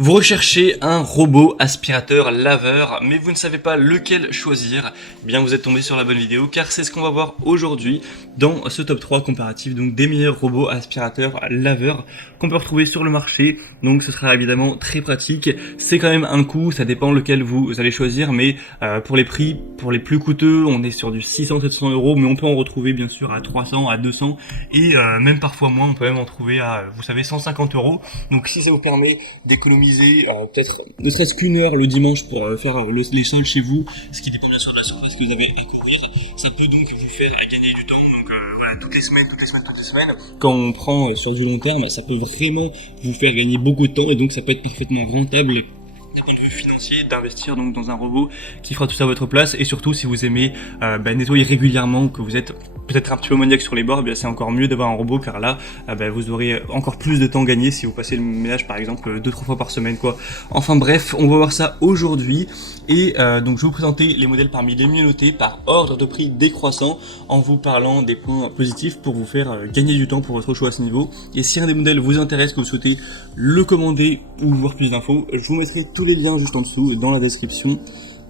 Vous recherchez un robot aspirateur laveur, mais vous ne savez pas lequel choisir. Eh bien, vous êtes tombé sur la bonne vidéo, car c'est ce qu'on va voir aujourd'hui dans ce top 3 comparatif, donc des meilleurs robots aspirateurs laveurs qu'on peut retrouver sur le marché. Donc, ce sera évidemment très pratique. C'est quand même un coût, ça dépend lequel vous allez choisir, mais pour les prix, pour les plus coûteux, on est sur du 600-700 euros, mais on peut en retrouver bien sûr à 300, à 200, et même parfois moins, on peut même en trouver à, vous savez, 150 euros. Donc, si ça vous permet d'économiser peut-être ne serait-ce qu'une heure le dimanche pour faire les sols chez vous, ce qui dépend bien sûr de la surface que vous avez à couvrir, ça peut donc vous faire gagner du temps. Donc voilà, toutes les semaines, quand on prend sur du long terme, ça peut vraiment vous faire gagner beaucoup de temps, et donc ça peut être parfaitement rentable d'un point de vue financier d'investir donc dans un robot qui fera tout ça à votre place. Et surtout, si vous aimez nettoyer régulièrement, que vous êtes peut-être un petit peu maniaque sur les bords, c'est encore mieux d'avoir un robot, car là vous aurez encore plus de temps gagné si vous passez le ménage par exemple 2-3 fois par semaine quoi. Enfin bref, on va voir ça aujourd'hui, et donc je vais vous présenter les modèles parmi les mieux notés par ordre de prix décroissant, en vous parlant des points positifs pour vous faire gagner du temps pour votre choix à ce niveau. Et si un des modèles vous intéresse, que vous souhaitez le commander ou voir plus d'infos, je vous mettrai tous les liens juste en dessous dans la description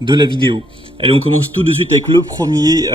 de la vidéo. Allez, on commence tout de suite avec le premier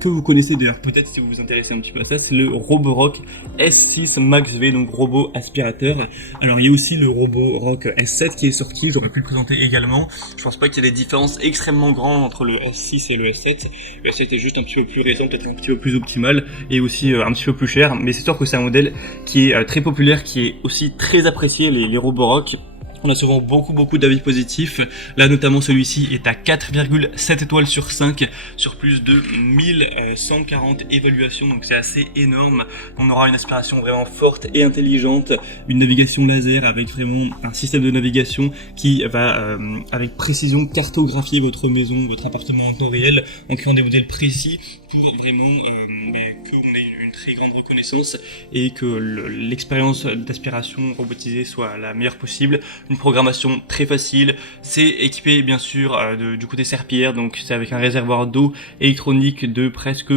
que vous connaissez d'ailleurs peut-être si vous vous intéressez un petit peu à ça, c'est le Roborock S6 Max V, donc robot aspirateur. Alors il y a aussi le Roborock S7 qui est sorti, j'aurais pu le présenter également. Je pense pas qu'il y ait des différences extrêmement grandes entre le S6 et le S7. Le S7 est juste un petit peu plus récent, peut-être un petit peu plus optimal, et aussi un petit peu plus cher, mais c'est sûr que c'est un modèle qui est très populaire, qui est aussi très apprécié, les Roborock. On a souvent beaucoup d'avis positifs. Là notamment celui-ci est à 4,7 étoiles sur 5 sur plus de 1140 évaluations, donc c'est assez énorme. On aura une aspiration vraiment forte et intelligente, une navigation laser avec vraiment un système de navigation qui va avec précision cartographier votre maison, votre appartement en temps réel, en créant des modèles précis pour vraiment qu'on ait une très grande reconnaissance et que l'expérience d'aspiration robotisée soit la meilleure possible. Une programmation très facile, c'est équipé bien sûr du côté serpillière, donc c'est avec un réservoir d'eau électronique de presque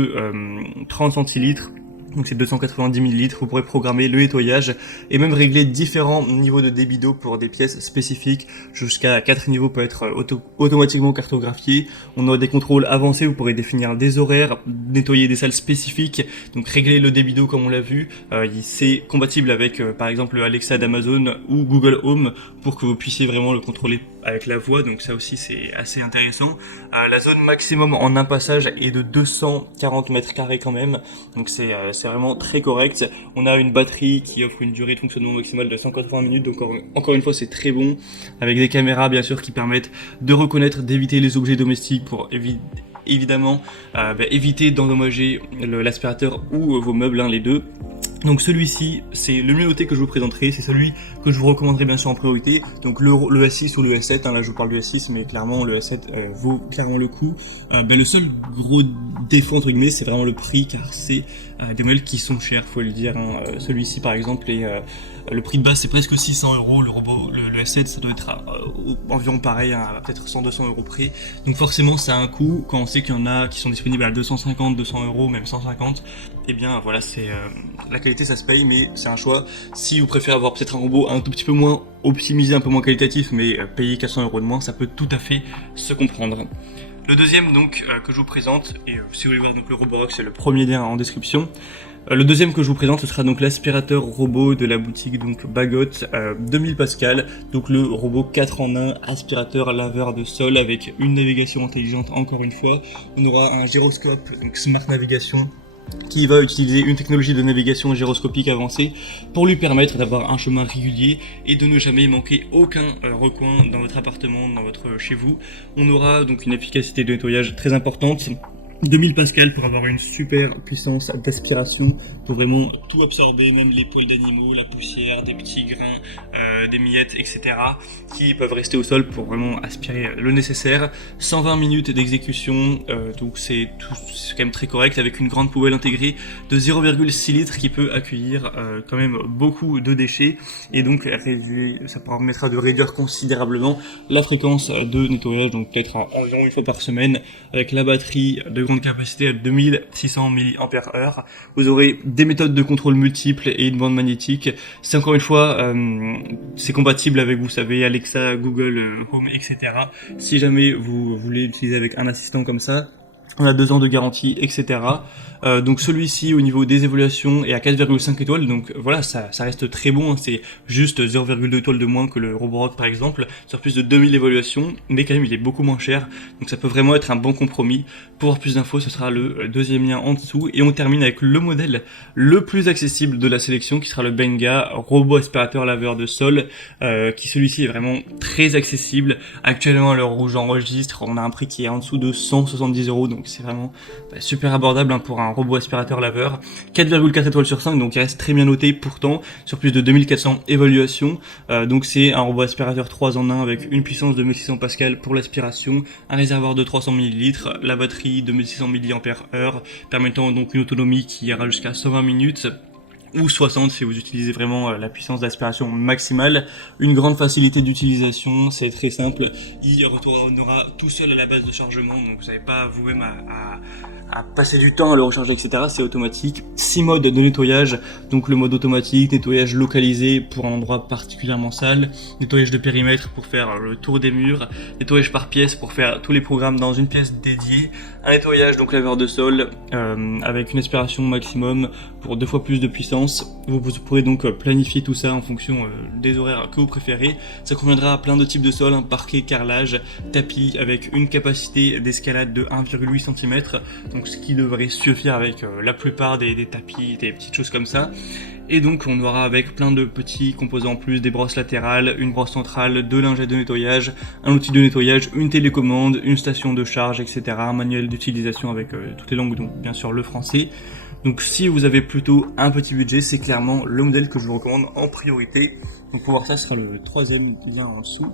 30 centilitres. Donc c'est 290 ml, vous pourrez programmer le nettoyage et même régler différents niveaux de débit d'eau pour des pièces spécifiques. Jusqu'à 4 niveaux peuvent être automatiquement cartographiés. On aura des contrôles avancés, vous pourrez définir des horaires, nettoyer des salles spécifiques, donc régler le débit d'eau comme on l'a vu. C'est compatible avec par exemple Alexa d'Amazon ou Google Home pour que vous puissiez vraiment le contrôler avec la voix, donc ça aussi c'est assez intéressant. La zone maximum en un passage est de 240 mètres carrés quand même, donc c'est vraiment très correct. On a une batterie qui offre une durée de fonctionnement maximale de 180 minutes, donc encore une fois c'est très bon, avec des caméras bien sûr qui permettent de reconnaître, d'éviter les objets domestiques pour évidemment éviter d'endommager l'aspirateur ou vos meubles, les deux. Donc celui-ci, c'est le mieux noté que je vous présenterai, c'est celui que je vous recommanderai bien sûr en priorité. Donc le S6 ou le S7, là je vous parle du S6, mais clairement le S7 vaut clairement le coup. Le seul gros défaut entre guillemets, c'est vraiment le prix, car c'est des modèles qui sont chers, faut le dire. Celui-ci par exemple, le prix de base c'est presque 600 euros, le S7 ça doit être environ pareil, peut-être 100-200 euros près. Donc forcément ça a un coût, quand on sait qu'il y en a qui sont disponibles à 250, 200 euros, même 150, et bien voilà, c'est la qualité ça se paye, mais c'est un choix. Si vous préférez avoir peut-être un robot un tout petit peu moins optimisé, un peu moins qualitatif, mais payer 400 euros de moins, ça peut tout à fait se comprendre. Le deuxième donc que je vous présente, et si vous voulez voir donc le Roborock, c'est le premier lien en description. Le deuxième que je vous présente, ce sera donc l'aspirateur robot de la boutique donc Bagot, 2000 Pascal, donc le robot 4 en 1, aspirateur laveur de sol avec une navigation intelligente encore une fois. On aura un gyroscope, donc Smart Navigation, qui va utiliser une technologie de navigation gyroscopique avancée pour lui permettre d'avoir un chemin régulier et de ne jamais manquer aucun recoin dans votre appartement, chez vous. On aura donc une efficacité de nettoyage très importante. 2000 Pascal pour avoir une super puissance d'aspiration, pour vraiment tout absorber, même les poils d'animaux, la poussière, des petits grains, des miettes, etc. qui peuvent rester au sol pour vraiment aspirer le nécessaire. 120 minutes d'exécution, donc c'est quand même très correct, avec une grande poubelle intégrée de 0,6 litres qui peut accueillir quand même beaucoup de déchets, et donc ça permettra de réduire considérablement la fréquence de nettoyage, donc peut-être environ une fois par semaine, avec la batterie de grande capacité à 2600 mAh. Vous aurez des méthodes de contrôle multiples et une bande magnétique. C'est encore une fois, c'est compatible avec, vous savez, Alexa, Google Home, etc. Si jamais vous voulez l'utiliser avec un assistant comme ça, on a 2 ans de garantie, etc. Donc celui-ci au niveau des évaluations est à 4,5 étoiles, donc voilà, ça reste très bon, hein. C'est juste 0,2 étoiles de moins que le Roborock par exemple, sur plus de 2000 évaluations, mais quand même il est beaucoup moins cher, donc ça peut vraiment être un bon compromis. Pour avoir plus d'infos, ce sera le deuxième lien en dessous, et on termine avec le modèle le plus accessible de la sélection, qui sera le Benga robot aspirateur laveur de sol, qui celui-ci est vraiment très accessible. Actuellement à l'heure où j'enregistre, on a un prix qui est en dessous de 170 €, donc c'est vraiment super abordable, hein, pour un robot aspirateur laveur. 4,4 étoiles sur 5, donc il reste très bien noté pourtant, sur plus de 2400 évaluations. Donc c'est un robot aspirateur 3 en 1 avec une puissance de 1600 Pascal pour l'aspiration, un réservoir de 300 ml, la batterie de 1600 mAh, permettant donc une autonomie qui ira jusqu'à 120 minutes. Ou 60 si vous utilisez vraiment la puissance d'aspiration maximale. Une grande facilité d'utilisation, c'est très simple, il retournera tout seul à la base de chargement, donc vous n'avez pas vous-même à passer du temps à le recharger, etc. C'est automatique. 6 modes de nettoyage, donc le mode automatique, nettoyage localisé pour un endroit particulièrement sale, nettoyage de périmètre pour faire le tour des murs, nettoyage par pièce pour faire tous les programmes dans une pièce dédiée, un nettoyage donc laveur de sol avec une aspiration maximum pour 2 fois plus de puissance. Vous pourrez donc planifier tout ça en fonction des horaires que vous préférez. Ça conviendra à plein de types de sols, hein, parquet, carrelage, tapis, avec une capacité d'escalade de 1,8 cm, donc ce qui devrait suffire avec la plupart des tapis, des petites choses comme ça. Et donc on aura avec plein de petits composants en plus, des brosses latérales, une brosse centrale, 2 lingettes de nettoyage, un outil de nettoyage, une télécommande, une station de charge, etc. Un manuel d'utilisation avec toutes les langues, donc bien sûr le français. Donc si vous avez plutôt un petit budget, c'est clairement le modèle que je vous recommande en priorité. Donc pour voir ça, ce sera le 3e lien en dessous.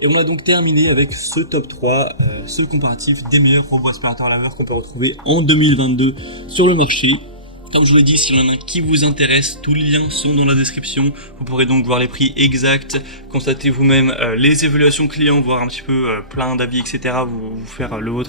Et on a donc terminé avec ce top 3, ce comparatif des meilleurs robots aspirateurs laveurs qu'on peut retrouver en 2022 sur le marché. Comme je vous l'ai dit, s'il y en a un qui vous intéresse, tous les liens sont dans la description. Vous pourrez donc voir les prix exacts, constater vous-même les évaluations clients, voir un petit peu plein d'avis, etc. Vous faire le vôtre